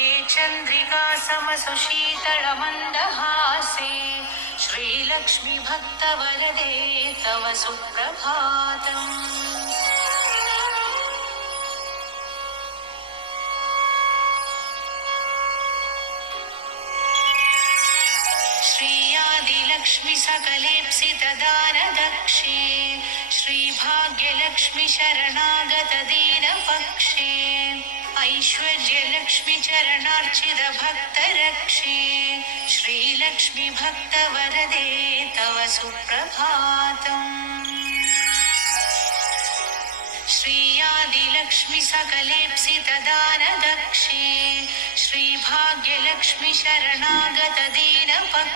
हे चन्द्रिका समसुशीतलमन्दहासे श्रीलक्ष्मी भक्तवरदे तव सुप्रभातम्। श्रीयादिलक्ष्मि सकलेप्सितदानदक्षे श्रीभाग्यलक्ष्मि शरणागत दीनपक्षे ऐश्वर्यलक्ष्मि चरणार्चित भक्तरक्षे श्रीलक्ष्मि भक्तवरदे तव सुप्रभातम्। श्रीयादिलक्ष्मि सकलेप्सितदानदक्षे श्रीभाग्यलक्ष्मि शरणागत दीनपक्षे